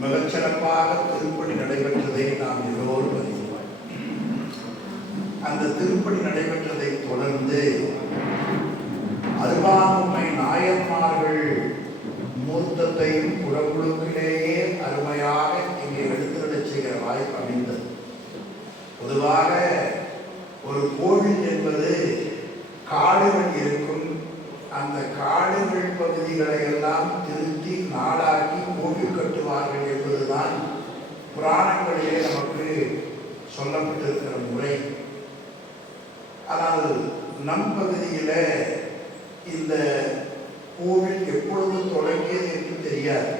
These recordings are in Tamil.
மிகச்சிறப்பாக திருப்பணி நடைபெற்றதை நாம் எல்லோரும் அறிவோம். அந்த திருப்பணி நடைபெற்றதை தொடர்ந்து அருவாமை நாயன்மார்கள் மூர்த்தத்தையும் குடமுழுக்கிலேயே அருமையாக இங்கே எடுத்துவிடச் செய்கிற வாய்ப்பு அமைந்தது. பொதுவாக ஒரு கோவில் என்பது காடுகள் இருக்கும். அந்த காடுகள் பகுதிகளை எல்லாம் திருத்தி நாடாக்கி கோவில் கட்டுவார்கள் என்பதுதான் புராணங்களிலே நமக்கு சொல்லப்பட்டிருக்கிற முறை. ஆனால் நம் பகுதியில் இந்த கோவில் எப்பொழுது தொடங்கியது என்று தெரியாது.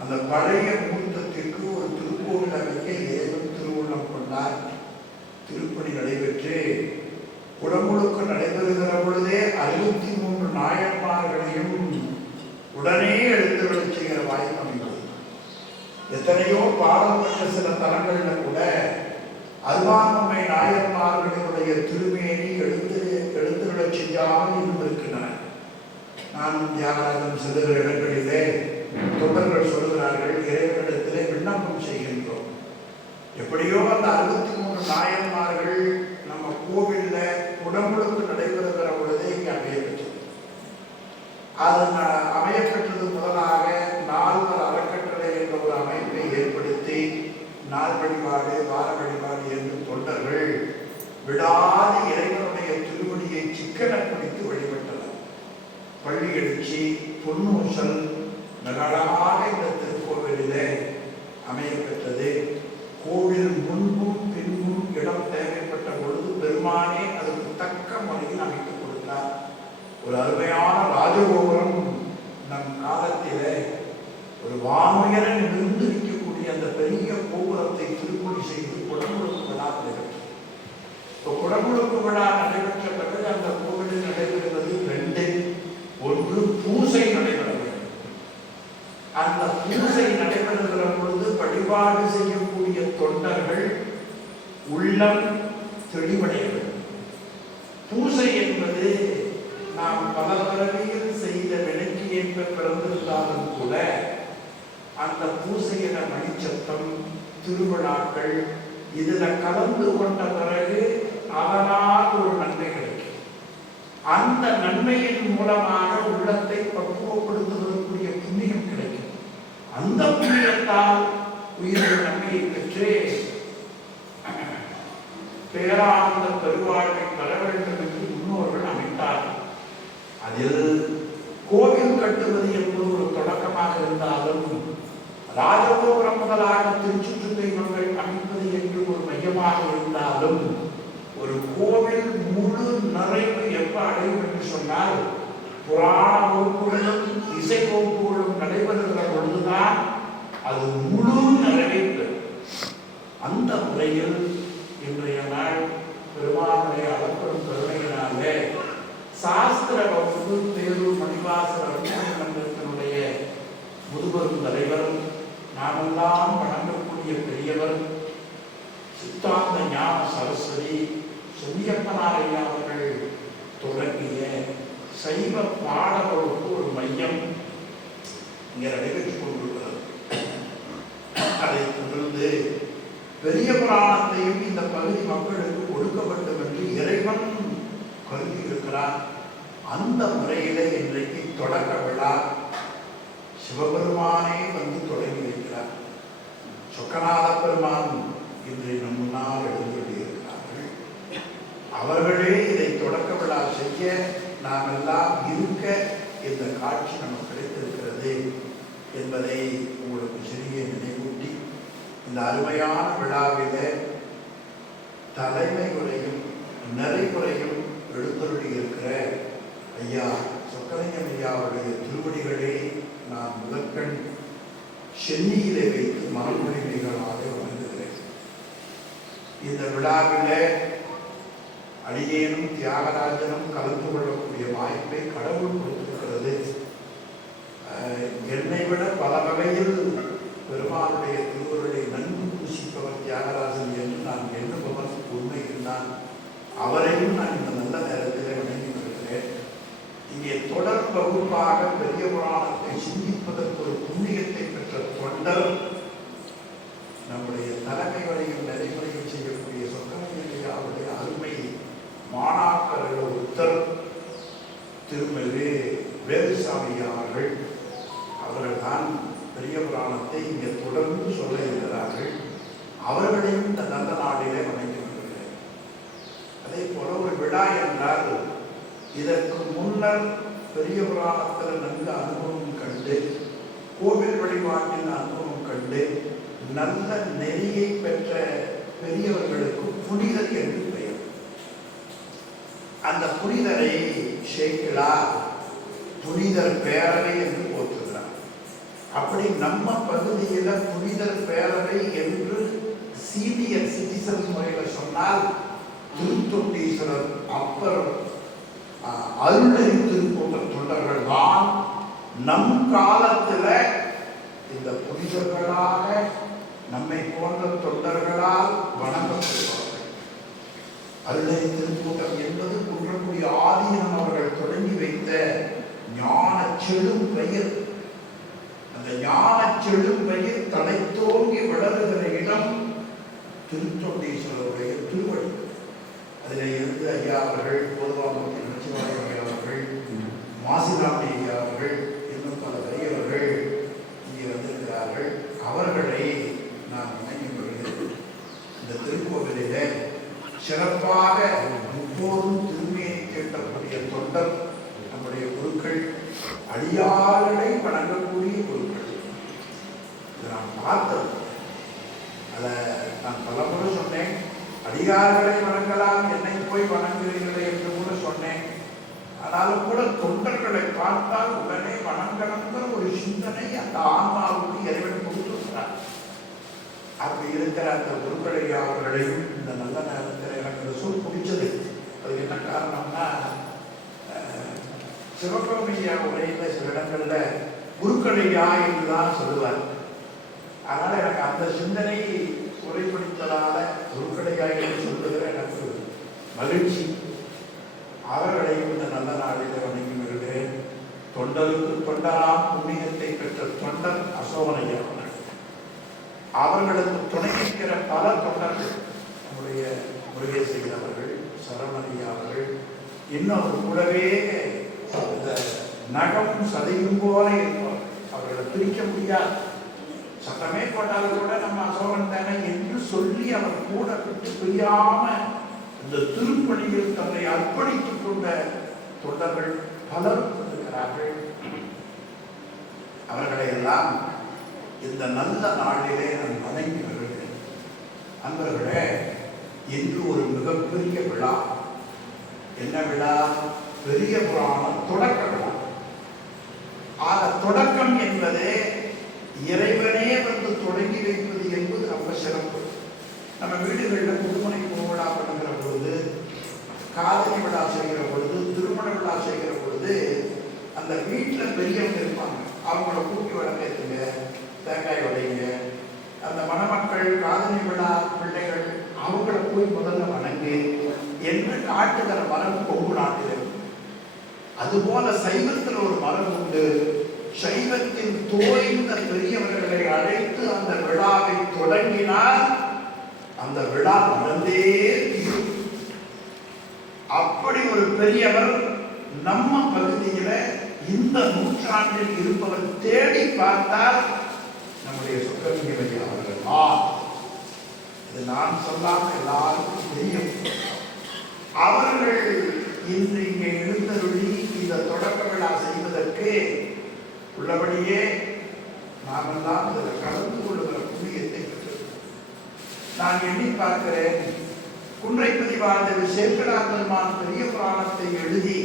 அந்த பழைய மூர்த்தத்திற்கு ஒரு திருக்கோவில் அமைக்க இறைவன் திருவுள்ளம் கொண்டார். திருப்பணி நடைபெற்று குடமுழுக்கு நடைபெறுகிற பொழுதே 63 நாயன்மார்களையும் உடனே எடுத்துவிடச் செய்கிற வாய்ப்பு அமைந்தது. எத்தனையோ பாடப்பட்ட சில தலங்களில் கூட அருவாமை நாயன்மார்களுடைய திருமேனி எடுத்துவிடச் செய்யாமல் இருந்திருக்கின்றன. நான் தியாகராஜன் செல்லுகிற இடங்களிலே தொண்டர்கள் சொல்கிறார்கள், இறைவனிடத்திலே விண்ணப்பம் செய்கின்றோம். எப்படியோ அந்த 63 நாயன்மார்கள் நம்ம கோவில்ல குடமுழுக்கு நடைபெறுகிற பொழுதே இங்கே அமையப்பெற்றது. அது அமையப்பெற்றது முதலாக நால்வர் அறக்கட்டளை என்ற ஒரு அமைப்பை ஏற்படுத்தி நாள் வழிபாடு வார வழிபாடு என்று தொண்டர்கள் விடாது இறைவனுடைய திருவடியை சிக்கன பிடித்து வழிபட்டனர். பள்ளி எழுச்சி பொன்னூசல் நகராக இந்த திருக்கோவிலிலே அமையப்பெற்றது. கோவில் முன்பும் பின்பும் இடம் தேவைப்பட்ட பொழுது பெருமானே அதற்கு தக்க முறையில் அமைத்துக் கொடுத்தார். ஒரு அருமையான ராஜகோபுரம் நம் காலத்திலே ஒரு வானுயர நிமிர்ந்து நிற்கக்கூடிய அந்த பெரிய கோபுரத்தை திருப்பணி செய்து குடமுழுக்கு விழா நடைபெற்றது. இப்போ குடமுழுக்கு விழா நடைபெற்ற பிறகு அந்த கோவிலில் நடைபெறுவது 2. ஒன்று பூசை நடைபெற வேண்டும். அந்த பூசை நடைபெறுகிற பொழுது வழிபாடு செய்யக்கூடிய தொண்டர்கள் உள்ளம் தெளிவடைய வேண்டும். பூசை என்பது நாம் பல பிறவியில் செய்த வினைக்கு ஏற்ப பிறந்திருந்தாலும் கூட அந்த பூசையின மணிச்சத்தம் திருவிழாக்கள் இதுல கலந்து கொண்ட பிறகு அதனால் ஒரு நன்மை கிடைக்கும். அந்த நன்மையின் மூலமாக உள்ளத்தை பக்குவப்படுத்துவதற்குரிய புண்ணியம் கிடைக்கும். அந்த புண்ணியத்தால் உயிரின் நன்மையை பெற்று பேரானந்த பெருவாழ்வை பெற வேண்டும் என்று முன்னோர்கள் அமைத்தார்கள். அதில் கோவில் கட்டுவது என்பது ஒரு தொடக்கமாக இருந்தாலும் ராஜகோபுரம் முதலாக திருச்சுற்று தெய்வங்கள் அமைப்பது என்று ஒரு மையமாக இருந்தாலும் ஒரு கோவில் முழு நிறைவு எப்ப அடையும் என்று சொன்னால் புராண வகுப்புகளும் இசை வகுப்புகளும் நடைபெறுகிற பொழுதுதான் அது முழு நிறைவை பெறும். அந்த முறையில் இன்றைய நாள் பெருமானுடைய அளப்படும் கருணையினாலே சாஸ்திர வகுப்பு பேரூர் மணிவாசல் மன்றத்தினுடைய முதுபெரும் தலைவர், நாமெல்லாம் வணங்கக்கூடிய பெரியவர், சித்தாந்த ஞான சரஸ்வதி செல்லியப்பனாரையா அவர்கள் தொடங்கிய சைவ பாட வகுப்பு ஒரு மையம் இங்கே நடைபெற்றுக் கொண்டிருக்கிறது. அதை தொடர்ந்து பெரிய புராணத்தையும் இந்த பகுதி மக்களுக்கு கொடுக்க வேண்டும் என்று இறைவன் கருதி இருக்கிறார். அந்த முறையிலே இன்றைக்கு தொடக்க விழா சிவபெருமானே வந்து தொடங்கி வைக்கிறார். சொக்கநாத பெருமான் இன்று நம் முன்னால் எழுந்திருக்கிறார்கள். அவர்களே இதை தொடக்க விழா செய்ய நாம் எல்லாம் இருக்க இந்த காட்சி நமக்கு கிடைத்திருக்கிறது என்பதை உங்களுக்கு சிறிய நினைவூட்டி இந்த அருமையான விழாவில தலைமை உரையும் நெறிமுறையும் எழுந்தருளி இருக்கிற ஐயா சொக்கலிங்கம் ஐயாவுடைய திருவடிகளை நான் முதற்கண் சென்னியிலே வைத்து மரமொழிமைகளாக வணங்குகிறேன். இந்த விழாவில அடியேனும் தியாகராஜனும் கலந்து கொள்ளக்கூடிய வாய்ப்பை கடவுள் கொடுத்திருக்கிறது. என்னை விட பல வகையில் பெருமானுடைய திருவருளை நன்கு பூசிப்பவர் தியாகராஜன் என்று நான் எண்ணுபவர் உண்மையில்தான். அவரையும் நான் இந்த நல்ல நேரத்தில் வணங்கி வருகிறேன். இங்கே தொடர் வகுப்பாக பெரிய புராணத்தை சிந்திப்பதற்கு ஒரு புண்ணியத்தை பெற்ற தொண்டர் பெரிய புராணத்தை இங்கே தொடர்ந்து சொல்ல இருக்கிறார்கள். அவர்களையும் இந்த நல்ல நாளிலே வணங்கி வருகிறேன். அதே போல ஒரு விழா என்றால் இதற்கு முன்னர் பெரிய புராணத்தில் நல்ல அனுபவம் கண்டு, கோவில் வழிபாட்டில் அனுபவம் கண்டு, நல்ல நெறியை பெற்ற பெரியவர்களுக்கு புனிதர் என்று பெயர். அந்த புனிதரை சேக்கிழார் புனிதர் பேரவை என்று போற்றுகிறார். அப்படி நம்ம பகுதியில் புனிதர் பேரவை என்று சீனியர் சிட்டிசன் முறையில் சொன்னால் திருத்தொண்டீஸ்வரர், அப்பர், அருளறி திருக்கூட்ட தொண்டர்கள் தான் நம் காலத்தில் இந்த புனிதர்களாக நம்மை போன்ற தொண்டர்களால் வணங்கப்படுவார்கள். அருளறி திருக்கூட்டம் என்பது குன்றக்குடி ஆதீனம் அவர்கள் தொடங்கி வைத்த ஞான செழும் பயிர். அந்த ஞான செழும் பயிர் தழைத்தோங்கி வளருகிற இடம் திருத்தொண்டீஸ்வரருடைய திருவடி. அதில் இருந்து ஐயா அவர்கள், பொதுவாக நமச்சிவாய அவர்கள், மாசிலாமணி ஐயா அவர்கள், இன்னும் பல பெரியவர்கள் இங்கே வந்திருக்கிறார்கள். அவர்களை நான் வணங்கி வருகிறேன். இந்த திருக்கோவிலிலே சிறப்பாக எப்போதும் திருமையை கேட்டக்கூடிய தொண்டர் நம்முடைய குருக்கள், அடியார்களை வணங்கக்கூடிய குருக்கள். இதை நான் பார்த்தது. அதை நான் பலமுறை சொன்னேன். அடியார்களை வணங்கலாம், என்னை போய் வணங்குகிறீர்களே என்று கூட சொன்னேன். ஆனாலும் கூட தொண்டர்களை பார்த்தால் உடனே வணங்கணுங்கிற ஒரு சிந்தனை அந்த ஆன்மாவுக்கு இறைவன் கொடுத்துருக்கிறார். அப்படி இருக்கிற அந்த குருக்களை அவர்களையும் இந்த நல்ல நேரத்தில் எனக்கு சொல் பிடிச்சது. அது என்ன காரணம்னா, சிவகோமையா உரையில் சில இடங்களில் குருக்களையா என்று தான் சொல்லுவார். அதனால் எனக்கு அந்த சிந்தனை உரைப்படுத்தலால குருக்களையா என்று சொல்லுகிற எனக்கு மகிழ்ச்சி. அவர்களையும் இந்த நல்ல நாளில் வணங்கி வருகிறேன். தொண்டருக்கு தொண்டராம் புண்ணியத்தை பெற்ற தொண்டர் அசோகனையா அவர்களுக்கு துணை நிற்கிற பல தொண்டர்கள், நம்முடைய முருகேசன் அவர்கள், சரவணையா அவர்கள், இன்னும் கூடவே நகம் சதையும் போல இருப்பார். அவர்களை பிரிக்க முடியாது. சட்டமே போட்டாலும் கூட நம்ம அசோகன் தானே என்று சொல்லி அவர் கூட விட்டு பிரியாம இந்த திருப்பணியில் தன்னை அர்ப்பணித்துக் கொண்ட தொண்டர்கள் பலரும் இருக்கிறார்கள். அவர்களை எல்லாம் இந்த நல்ல நாளிலே நான் வணங்கி வருகிறேன். அன்பர்களே, இன்று ஒரு மிகப்பெரிய விழா. என்ன விழா? பெரிய புராணம் தொடக்க விழா. ஆக தொடக்கம் என்பது இறைவனே வந்து தொடங்கி வைப்பது என்பது ரொம்ப சிறப்பு. நம்ம வீடுகளில் புதுமனை விழா பண்ணுகிற பொழுது, காதலி விழா செய்கிற பொழுது, திருமண விழா செய்கிற பொழுது அந்த வீட்டில் பெரியவங்க இருப்பாங்க. அவங்கள கூட்டி வளர்த்துங்க, தேங்காய் உடைங்க. அந்த மணமக்கள், காதலி விழா பிள்ளைகள் அவங்கள போய் முதல்ல வணங்கு என்று காட்டுகிற மரபு கொங்கு நாட்டில். அதுபோல சைவத்தில் ஒரு மரபு உண்டு. சைவத்தின் தோய்ந்த பெரியவர்களை அழைத்து அந்த விழாவை தொடங்கினால் அந்த விழா நடந்தே தீரும். அப்படி ஒரு பெரியவர் நம்ம பகுதியில இந்த நூற்றாண்டில் இருப்பவர் தேடி பார்த்தால் நம்முடைய சுக்கரலிங்க அவர்கள். இது நான் சொல்லாம எல்லாருக்கும் தெரியும். அவர்கள் இன்று இங்கே எழுந்தருளி இந்த தொடக்க விழா செய்வதற்கு உள்ளபடியே நாமெல்லாம் இதில் கலந்து கொள்ளுகிற புண்ணியத்தை பெற்றிருக்கிறோம். நான் எண்ணி பார்க்கிறேன். குன்றைப்பதி வாழ்ந்த சேக்கிழார் பெருமான் பெரிய புராணத்தை எழுதி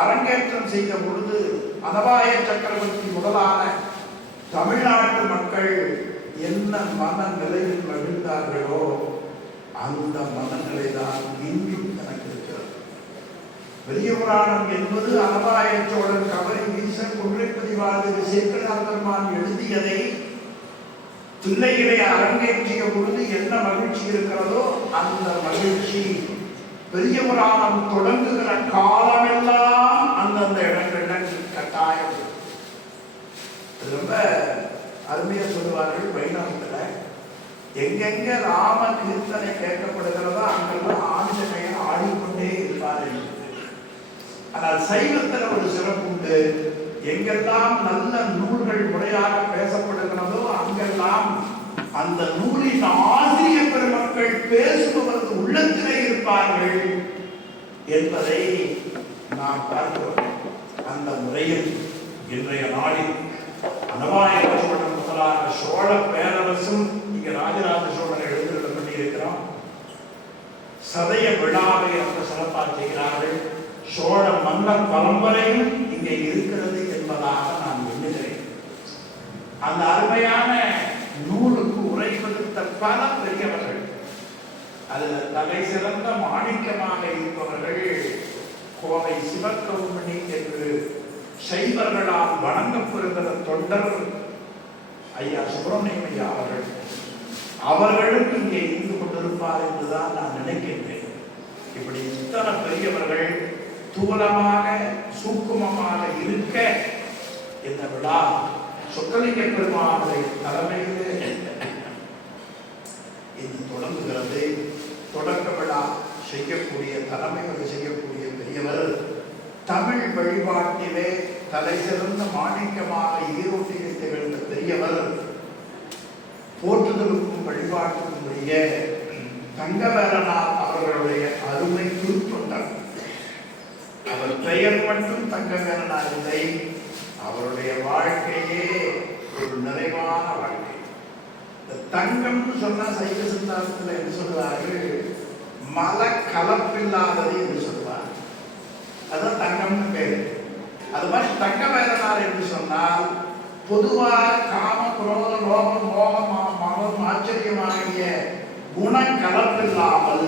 அரங்கேற்றம் செய்த பொழுது அனபாய சக்கரவர்த்தி முதலான தமிழ்நாட்டு மக்கள் என்ன மனநிலையில் மகிழ்ந்தார்களோ அந்த மனநிலை தான் இன்றும் எனக்கு இருக்கிறது. பெரிய புராணம் என்பது அனபாய சோழன் கவரி வீச குன்றைப்பதி வாழ்ந்த சேக்கிழார் பெருமான் எழுதியதை தில்லையிலே அரங்கேற்றிய பொழுது என்ன மகிழ்ச்சி இருக்கிறதோ அந்த மகிழ்ச்சி பெரிய புராணம் தொடங்குகிற காலமெல்லாம் அந்தந்த இடங்கள்ல கட்டாயம். ரொம்ப அருமையா சொல்லுவார்கள் வைணவத்துல, எங்கெங்க ராம கீர்த்தனை கேட்கப்படுகிறதோ அங்கெல்லாம் ஆஞ்சநேயர் ஆடிக்கொண்டே இருப்பார். ஆனால் சைவத்துல ஒரு சிறப்பு உண்டு. எங்கெல்லாம் நல்ல நூல்கள் முறையாக பேசப்படும் அந்த நூலின் ஆசிரியர் பெருமக்கள் பேசுபவரது உள்ளத்திலே இருப்பார்கள் என்பதை நாம் பார்க்கிறோம். அந்த முறையில் இன்றைய நாளில் அனவாய சோழன் முதலாக சோழ பேரரசும் இங்கே ராஜராஜ சோழனை எழுதுகிற பண்ணியிருக்கிறோம். சதய விழாவை அந்த சிறப்பாக செய்கிறார்கள். சோழ மன்னர் பரம்பரையும் இங்கே இருக்கிறது என்பதாக நான் எண்ணுகிறேன். அந்த அருமையான நூலுக்கு உரை கொடுத்த பல பெரியவர்கள், அதில் தலை சிறந்த மாணிக்கமாக இருப்பவர்கள் கோவை சிவக்கவுமணி என்று சைவர்களால் வணங்கப்படுகிற தொண்டர் ஐயா சுப்பிரமணியம் ஐயா அவர்கள். அவர்களும் இங்கே இருந்து கொண்டிருப்பார் என்றுதான் நான் நினைக்கின்றேன். இப்படி இத்தனை பெரியவர்கள் தூலமாக சூக்குமமாக இருக்க இந்த விழா சொக்கலிங்க பெருமானுடைய தலைமையிலே இது தொடங்குகிறது. தொடக்க விழா செய்யக்கூடிய தலைமைகளை செய்யக்கூடிய பெரியவர் தமிழ் வழிபாட்டிலே தலை சிறந்த மாணிக்கமாக ஈரோட்டிலே திகழ்ந்த பெரியவர், போற்றுதலுக்கும் வழிபாட்டுக்கும் உரிய தங்கவேலனார் அவர்களுடைய அருமை திருத்தொண்டர். அவர் பெயர் மட்டும் தங்கவேலனார் இல்லை, அவருடைய வாழ்க்கையே ஒரு நிறைவான வாழ்க்கை. இந்த தங்கம்னு சொன்னா சைவ சித்தாந்தத்தில் என்ன சொல்லுவார்கள், மல கலப்பில்லாதது என்று சொல்லுவார். அதுதான் தங்கம்னு பேரு. அது மாதிரி தங்கவேலனார் என்று சொன்னால் பொதுவாக காம குரோத லோகம் மோகம் மகம் ஆச்சரியமாகிய குணக்கலப்பில்லாமல்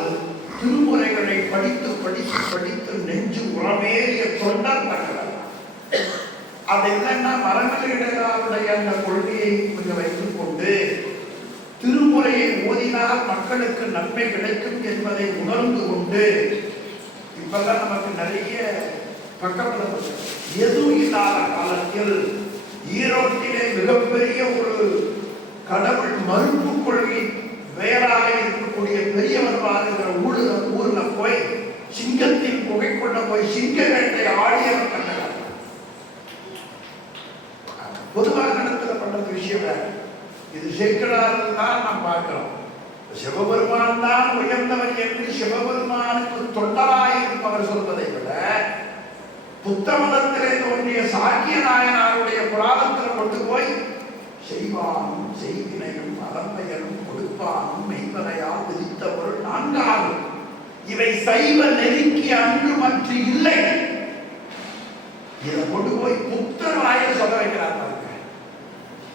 திருமுறைகளை படித்து படித்து படித்து நெஞ்சு உறவேறிய தொண்டர் தங்கவேலனார். அது என்னன்னா மரங்களிடையாருடைய அந்த கொள்கையை கொஞ்சம் வைத்துக் கொண்டு திருமுறையை ஓதினால் மக்களுக்கு நன்மை கிடைக்கும் என்பதை உணர்ந்து கொண்டு, இப்பெல்லாம் நமக்கு நிறைய பக்கத்தில் எதுவும் இல்லாத காலத்தில் ஈரோட்டிலே மிகப்பெரிய ஒரு கடவுள் மறுப்பு கொள்கை வேறாக இருக்கக்கூடிய பெரியவர் வாழ்கிற ஊர்ல போய் சிங்கத்தின் புகைக்குள்ள போய் சிங்க வேட்டை ஆடியவர் கண்டனர். பொதுவாக நடத்துல பண்றது விஷயம் வேற. இது சேக்கடார் தான் நாம் பார்க்கிறோம். சிவபெருமான் தான் உயர்ந்தவர் என்று சிவபெருமானுக்கு தொண்டராயிருப்பவர் சொல்வதை விட புத்தமதத்திலே தோன்றிய சாக்கிய நாயனாருடைய புராணத்தில் கொண்டு போய் செய்வானும் செய்வினையும் அறம்பெயரும் கொடுப்பானும் மெய்வரையால் விதித்த பொருள் நான்காகும், இவை சைவ நெருக்கி அன்று மற்ற இல்லை. இதை கொண்டு போய் புத்தர் வாயில் சொல்ல வைக்கிறார்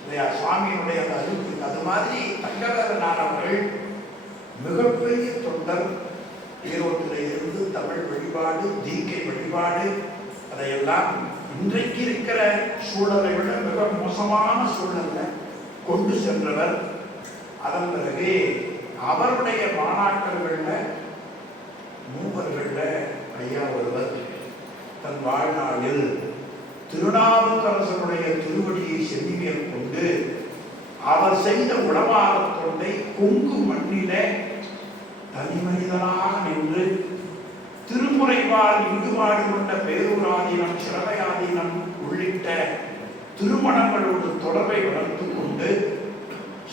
இல்லையா சுவாமியினுடைய அறிவு. அது மாதிரி தங்கவேலனார் அவர்கள் மிகப்பெரிய தொண்டர். ஈரோட்டில் இருந்து தமிழ் வழிபாடு, தீக்கை வழிபாடு, அதையெல்லாம் இன்றைக்கு இருக்கிற சூழலை விட மிக மோசமான சூழல்ல கொண்டு சென்றவர். அதன் பிறகு அவருடைய மாணாக்கர்கள்ல மூவர்கள்ல ஐயா ஒருவர் தன் வாழ்நாளில் திருநாவுக்கரசனுடைய திருவடியை சென்னிமேல் கொண்டு அவர் செய்த உளவாரத் தொண்டை கொங்கு மண்ணில தனி மனிதனாக நின்று திருமுறைவாள் ஈடுபாடு கொண்ட பேரூராதீனம், சிறவையாதீனம் உள்ளிட்ட திருமணங்களோடு தொடர்பை வளர்த்து கொண்டு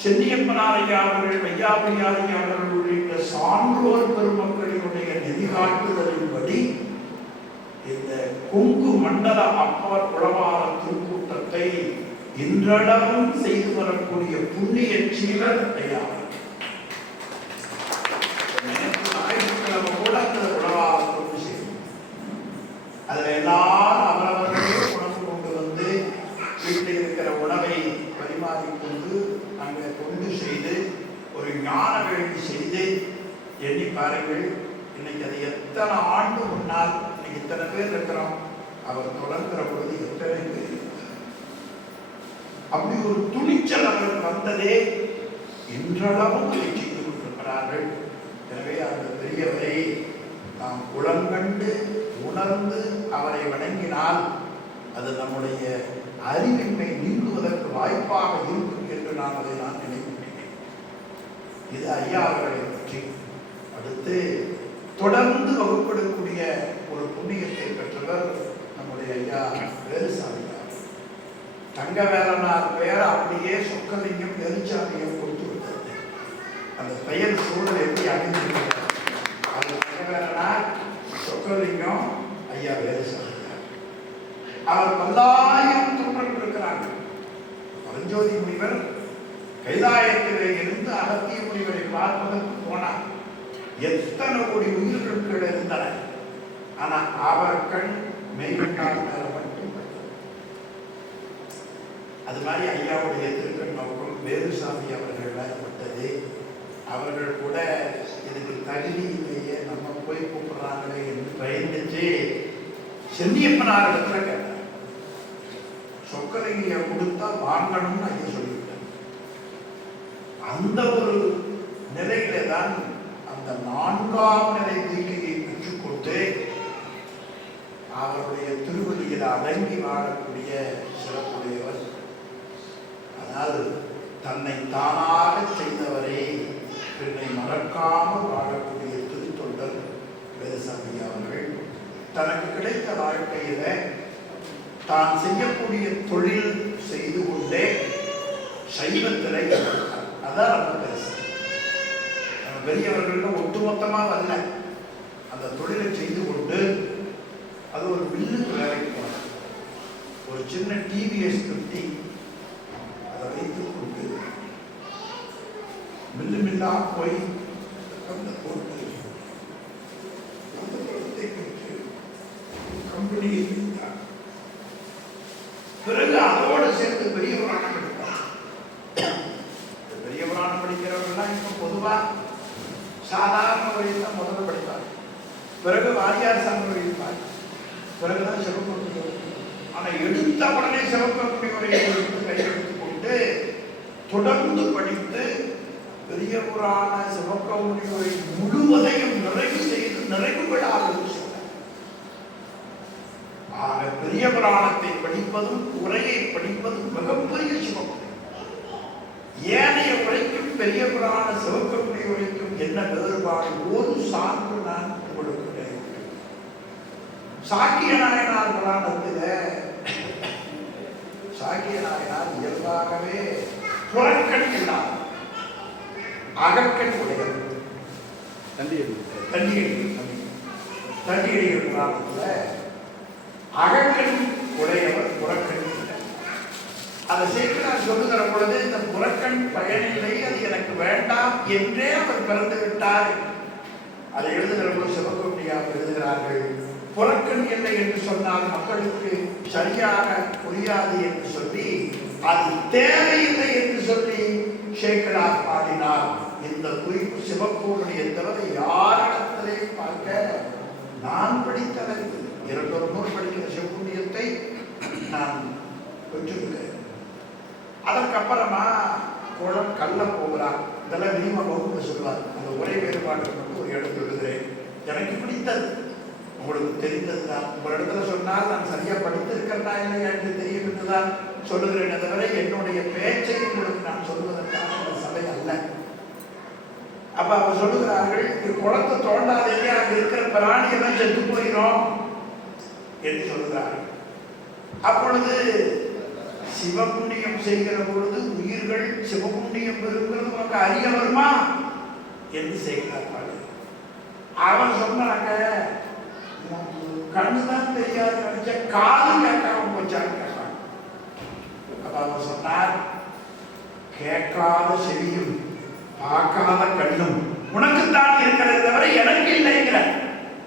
சென்னியப்பனாரையா அவர்கள், வையாபுரியாரையா அவர்கள் உள்ளிட்ட சான்றோர் பெருமக்களினுடைய நெறிகாட்டுதலின்படி இந்த கொங்கு மண்டல அப்பர் உளவார திருக்கூட்டத்தை இன்றளவும் செய்து வரக்கூடிய புண்ணிய சீலர் ஐயா. ஞாயிற்றுக்கிழமை கூட அந்த உளவாரத்தோடு செய்யும். அதுல எல்லாரும் அவரவர்களே உணவு கொண்டு வந்து வீட்டில் இருக்கிற உணவை பரிமாறிக்கொண்டு அங்கே கொண்டு செய்து ஒரு ஞான வேள்வி செய்து எண்ணி பாருங்கள். இன்னைக்கு அது எத்தனை ஆண்டு முன்னால், இன்னைக்கு இத்தனை பேர் இருக்கிறோம், அவர் தொடங்குற பொழுது எத்தனை பேர் அப்படி ஒரு துணிச்சல் அவருக்கு வந்ததே இன்றளவும் அதை செய்து கொண்டிருக்கிறார்கள். எனவே அந்த பெரியவரை நாம் உளங்கண்டு உணர்ந்து அவரை வணங்கினால் அது நம்முடைய அறிவின்மை நீங்குவதற்கு வாய்ப்பாக இருக்கும் என்று நான் நினைக்கின்றேன். இது ஐயா அவர்களை பற்றி. அடுத்து தொடர்ந்து வகுப்பெடுக்கூடிய ஒரு புண்ணியத்தை பெற்றவர் நம்முடைய ஐயா வேலுசாமி. தங்கவேலனார் பெயர் அப்படியே சொக்கலிங்கம் வேலுசாமியை கொடுத்து விட்டார். அந்த பெயர் சூழல் எப்படி அமைந்திருக்கிறது? அது வேறனா சொக்கலிங்கம் ஐயா வேலுசாமி. அவர் பல்லாயிரம் தொண்டர்கள் இருக்கிறார்கள். பரஞ்சோதி முனிவர் கைலாயத்திலே இருந்து அகத்திய முனிவரை பார்ப்பதற்கு போனார். எத்தனை கோடி உயிர்களுக்கு இருந்தன. ஆனா அவர் கண் மெய்கண்டால் மேல மட்டும். அது மாதிரி ஐயாவுடைய திருக்கண் நோக்கம் வேலுசாமி அவர்கள் மேற்பட்டது. அவர்கள் கூட இதுக்கு தகுதி இல்லையே, நம்ம போய் கூப்பிடுறாங்களே என்று பயந்துச்சு சென்னியப்பனார் இடத்துல கேட்டார். சொக்கலிங்கிய கொடுத்தா வாங்கணும்னு ஐயா சொல்லிவிட்டார். அந்த ஒரு நிலையில தான் அந்த 4ஆம் நிலை தீக்கையை பெற்றுக்கொண்டு அவருடைய திருவடியில் அடங்கி வாழக்கூடிய சிறப்புடையவர். ஆனால் தன்னை தானாக செய்தவரே பின்னை மறக்காமல் வாழக்கூடிய திருத்தொண்டர் வேலுசாமி அவர்கள் தனக்கு கிடைத்த வாழ்க்கையில தான் செய்யக்கூடிய தொழில் செய்து கொண்டே சைவத்திலே அதான் ரொம்ப பெருசு. பெரியவர்கள் ஒட்டுமொத்தமா வரல, அந்த தொழிலை செய்து கொண்டு அது ஒரு மில்லுக்கு வேலைக்கு போனார். ஒரு சின்ன டிவிஎஸ் 50 அதை வைத்துக் கொண்டு மில்லு மில்லா போய் போட்டு கம்பெனியை வைத்தார். பிறகு அதோடு சேர்ந்து பெரிய புராணம் படித்தார். பெரிய புராணம் படிக்கிறவர்கள்லாம் இப்போ பொதுவா சாதாரண வழியில் தான் முதல்ல படிப்பார். பிறகு வாரியார் சாமி வழிப்பார். பிறகுதான் சிவக்கொடி. ஆனா எடுத்த உடனே சிவக்கொடி உரையை கையெழுத்து கொண்டு தொடர்ந்து படித்து பெரிய புராண சிவக்கொடி உரை முழுவதையும் நிறைவு செய்து நிறைவு விழாவில் சொன்னார். ஆக பெரிய புராணத்தை படிப்பதும் உரையை படிப்பதும் மிகப்பெரிய சிவக்கொடி. ஏனைய உரைக்கும் பெரிய புராண சிவக்கொடி உரைக்கும் என்ன வேறுபாடு? ஒரு சான்று நான் உங்களுக்கு சாக்கிய நாயனார் புராணத்தில சாக்கிய நாயனார் இயல்பாகவே புறக்கண் இல்லாத அகக்கண் உடையவர். தண்டியடிகள் புராணத்துல அகக்கண் உடையவர், புறக்கண் இல்லை. அதை சேர்த்து நான் சொல்லுகிற பொழுது இந்த புறக்கண் பயனில்லை, அது எனக்கு வேண்டாம் என்றே அவர் பிறந்து விட்டார். அதை எழுதுகிற போது சிவகோட்டியாக எழுதுகிறார்கள். புறக்கண் இல்லை என்று சொன்னால் மக்களுக்கு சரியாக புரியாது என்று சொல்லி அது தேவையில்லை என்று சொல்லி சேக்கலார் பாடினார். இந்த குறிப்பு சிவக்கோளுடைய தவிர யாரிடத்திலே பார்க்க நான் படித்தளவு 2 நூல் படிக்கிற சிவபுண்ணியத்தை நான் பெற்றிருக்கிறேன். அதற்கப்புறமா குளம் கல்ல போகிறார். இதெல்லாம் விரிவா வகுப்பு சொல்வார். அந்த ஒரே வேறுபாடு மட்டும் ஒரு இடத்துல எழுதுகிறேன். எனக்கு பிடித்தது உங்களுக்கு தெரிந்ததுதான். ஒரு இடத்துல சொன்னால் நான் சரியா படித்திருக்கிறதா இல்லையா என்று தெரியும் என்றுதான் சொல்லுகிறேன். தவிர என்னுடைய பேச்சை உங்களுக்கு நான் சொல்வதற்கான அந்த சபை அல்ல. அப்ப அவர் சொல்லுகிறார்கள், குளத்தை தோண்டாதே, அங்க இருக்கிற பிராணியெல்லாம் செத்து போயிடும் என்று சொல்லுகிறார்கள். அப்பொழுது சிவபுண்ணியம் செய்கிற பொழுது உயிர்கள் சிவபுண்ணியம் பெறுகிறது உனக்கு அறிய வருமா என்று செய்கிறார்கள். அவன் சொன்னாங்க, கண்ணுதான் தெரியாது நினைச்ச காது கேட்காம போச்சான்னு கேட்டான். அப்ப அவன் சொன்னார், கேட்காத செவியும் பார்க்காத கண்ணும் உனக்குத்தான் இருக்கிறது தவிர எனக்கு இல்லைங்கிற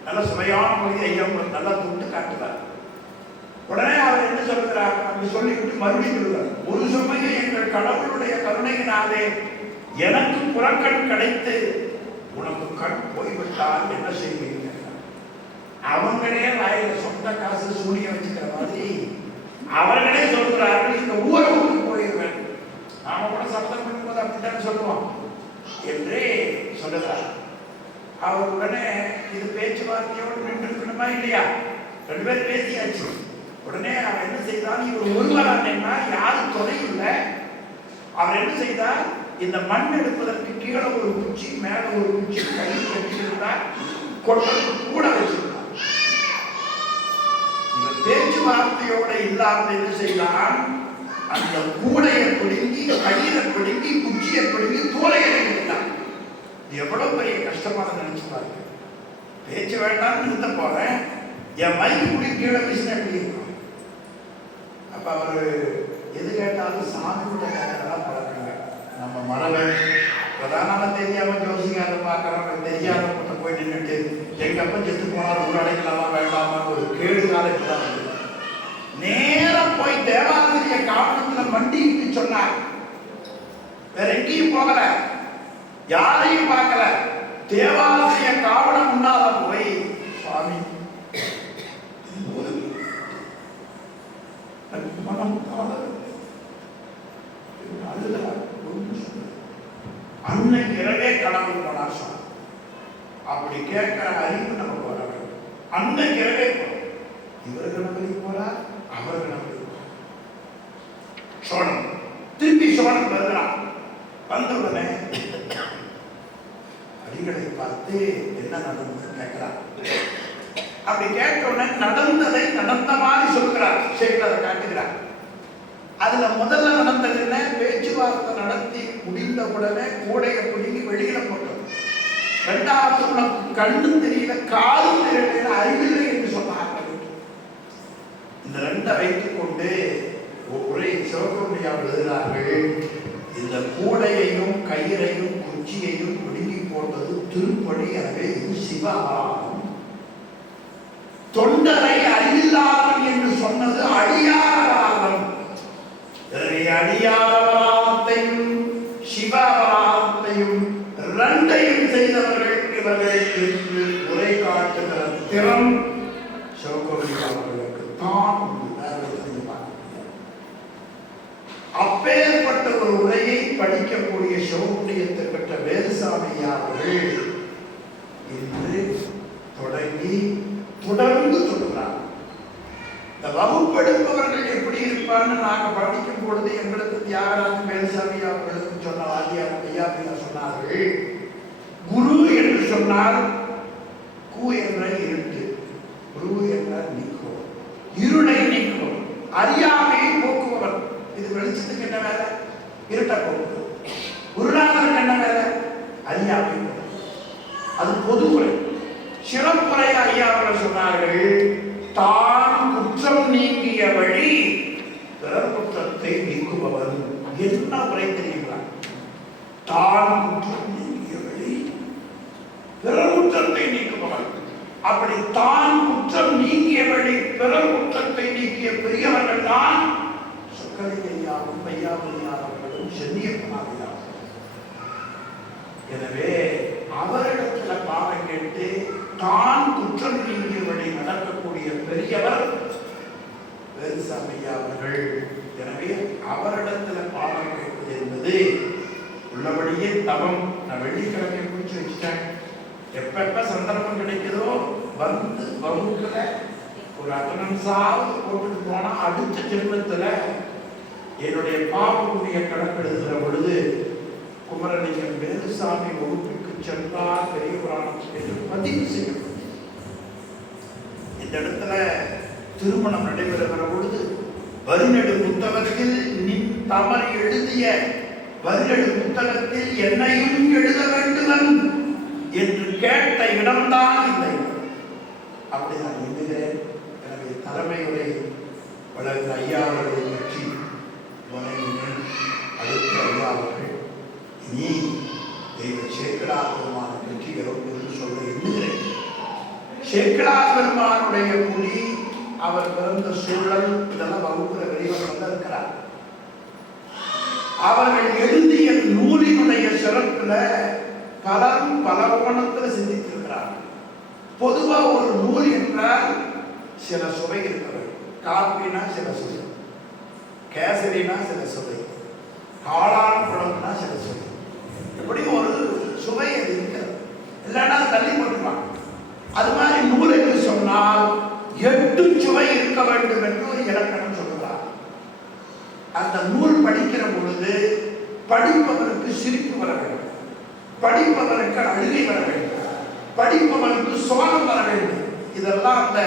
நல்ல சுவையான மொழி ஐயம் நல்லா துண்டு காட்டுவார். உடனே அவர் என்ன சொல்லுகிறார்? அப்படி சொல்லிவிட்டு மறுபடியும் சொல்லுவார், ஒரு சமயம் எங்கள் கடவுளுடைய கருணையினாலே எனக்கு புறக்கண் கிடைத்து உனக்கு கண் போய்விட்டால் என்ன செய்வீங்க? அவங்களே வாயில சொந்த காசு சூனிய வச்சுக்கிற மாதிரி அவர்களே சொல்கிறார்கள், இந்த ஊரை விட்டு போயிடுவேன். நாம கூட சப்தம் பண்ணும்போது அப்படித்தான் சொல்லுவோம் என்று சொல்லுகிறார். அவர் உடனே இது பேச்சுவார்த்தையோடு நின்று இருக்கணுமா இல்லையா? 2 பேர் பேசியாச்சு. உடனே அவர் என்ன செய்தார்? இவர் ஒருவரானா யாரும் துணை இல்லை. அவர் என்ன செய்தார்? இந்த மண் எடுப்பதற்கு கீழே ஒரு குச்சி, மேல ஒரு குச்சி கையில் கட்டியிருந்தார், கொட்டத்து கூட வச்சிருந்தார். இவர் பேச்சுவார்த்தையோட இல்லாமல் என்ன செய்தார்? அந்த கூடையை பிடுங்கி, கையில பிடுங்கி, குச்சியை பிடுங்கி தோலையை எடுத்தார். எவ்வளவு பெரிய கஷ்டமான நினைச்சு பாருங்க. பேச்சு வேண்டாம்னு நிறுத்த போறேன், என் மைக்கு குடி கீழே வீசினா எப்படி இருக்கும்? அப்ப அவரு எது கேட்டாலும் சாமி கூட கேட்கறதா பழக்கங்க. நம்ம மரபை பிரதானமா தெரியாம ஜோசிக்கார பார்க்கறவங்க தெரியாம கூட்ட போய் நின்றுட்டு எங்க அப்ப செத்து போனார் ஒரு அடைக்கலாமா வேண்டாமா ஒரு கேடு காலத்துல வந்து நேரம் போய் தேவாலய காவலத்துல மண்டிட்டு சொன்னார். வேற எங்கேயும் போகல, யாரையும் பார்க்கல, தேவாலய காவலம் முன்னால போய் சுவாமி மனம் அன்னைக்கு இரவே கடவுள் போனார் சுவாமி. அப்படி கேட்கிற அறிவு நமக்கு வர வேண்டும். அன்னைக்கு இரவே இவர் கணபதி போறார், அவர் கணபதி போறார். சோழன் திருப்பி சோழன் வருகிறான். வந்தவுடனே அடிகளை பார்த்து என்ன நடந்தது கேட்கிறார். அப்படி கேட்ட உடனே நடந்ததை நடந்த மாதிரி சொல்கிறார், செய்கிறதை காட்டுகிறார். அதுல முதல்ல நடந்தது என்ன? பேச்சுவார்த்தை நடத்தி முடிந்த உடனே கூடைய பிடிங்கி வெளியில போட்டது. இரண்டாவது உனக்கு கண்ணும் தெரியல காலும் தெரியல அறிவில்லை என்று சொன்னார்கள். இந்த ரெண்டை வைத்துக் கொண்டு உரை சிவகுருமையார் எழுதுகிறார்கள். இந்த கூடையையும் கயிறையும் குச்சியையும் பிடுங்கி போட்டது திருப்படி, எனவே இது சிவபாகம். தொண்டரை அறிவில்லாதவன் என்று சொன்னது அடியாராதம். அடியாரத்தையும் சிவபாகத்தையும் இரண்டையும் செய்தவர்கள் இவர்கள் என்று உரை காட்டுகிற திறம் சிவகுருமையார் அவர்களுக்கு தான் அப்பேற்பட்ட ஒரு உரையை படிக்கக்கூடிய சிவபுண்ணியத்தை பெற்ற வேலுசாமி அவர்கள் இன்று தொடங்கி தொடர்ந்து சொல்கிறார். இந்த வகுப்பெடுப்பவர்கள் எப்படி இருப்பான்னு நாங்கள் படிக்கும் பொழுது எங்களுக்கு தியாகராஜன் வேலுசாமி அவர்களுக்கு சொன்ன வாத்தியார் ஐயா சொன்னார்கள். குரு என்று சொன்னால் கு என்ற இருட்டு, குரு என்றால் நீக்குவோம், இருளை நீக்குவோம், அறியாமையை போக்குபவர். இது வெளிச்சத்துக்கு என்ன வேலை? இருட்ட போக்கு. குருநாதருக்கு என்ன வேலை? அறியாமை. அது பொதுமுறை. சிறப்புரை ஐயா அவர்கள் சொன்னார்கள், தான் குற்றம் நீங்கிய வழி பிறர் குற்றத்தை நீக்குபவர். என்ன உரை தெரியுங்களா? தான் குற்றம் நீங்கிய வழி பிறர் குற்றத்தை நீக்குபவர். அப்படி தான் குற்றம் நீங்கிய வழி பிறர் குற்றத்தை நீக்கிய பெரியவர்கள் தான் ஐயாவும் ஐயாவையார் அவர்களும் சென்னியப்பனார். எனவே அவரிடத்துல பாடம் கேட்டு தான் குற்றம் நீங்கியபடி நடக்கக்கூடிய பெரியவர் வேலுசாமி ஐயா அவர்கள். எனவே அவரிடத்துல பாடம் கேட்பது என்பது உள்ளபடியே தவம். நான் வெள்ளிக்கிழமை குறிச்சு வச்சுட்டேன். எப்ப சந்தர்ப்பம் கிடைக்குதோ வந்து வகுப்புல ஒரு அட்டனன்ஸாவது போட்டுட்டு போனா அடுத்த ஜென்மத்துல என்னுடைய பாவக்கூடிய கணக்கெடுக்கிற பொழுது குமரலிங்கம் வேலுசாமி வகுப்புக்கு சென்றார் பெரிய புராணம் என்று பதிவு செய்யப்படும். இந்த இடத்துல திருமணம் நடைபெறுகிற பொழுது வரிநெடு புத்தகத்தில் நின் தவறு எழுதிய வரிநெடு புத்தகத்தில் என்னையும் எழுத வேண்டுவன் என்று கேட்ட இடம்தான் இந்த இடம். அப்படி நான் எண்ணுகிறேன். எனவே தலைமையுரை வளர்ந்த ஐயா அவர்களை பற்றி அடுத்த ஐயா அவர்கள் இனி தெய்வ சேக்கடார் பெருமான பற்றி என்று சொல்ல எண்ணுகிறேன். சேக்கடார் பெருமானுடைய குடி, அவர் பிறந்த சூழல், இதெல்லாம் வகுப்புற விரைவாக இருக்கிறார். அவர்கள் எழுதிய நூலினுடைய சிறப்புல பலரும் பல கோணத்தில் சிந்தித்திருக்கிறார்கள். பொதுவா ஒரு நூல் என்றால் சில சுவை இருக்கிறது. காப்பினா சில சுவை, கேசரினா சில சுவை, காளான் குழம்புனா சில சுவை, இப்படி ஒரு சுவை அது இருக்கிறது. இல்லைன்னா தள்ளி போட்டுருவாங்க. அது மாதிரி நூல் என்று சொன்னால் 8 சுவை இருக்க வேண்டும் என்று ஒரு இலக்கணம் சொல்லுகிறார். அந்த நூல் படிக்கிற பொழுது படிப்பவருக்கு சிரிப்பு வர வேண்டும், படிப்பவருக்கு அழுகை வர வேண்டும், படிப்பவருக்கு சோகம் வர வேண்டும். இதெல்லாம் அந்த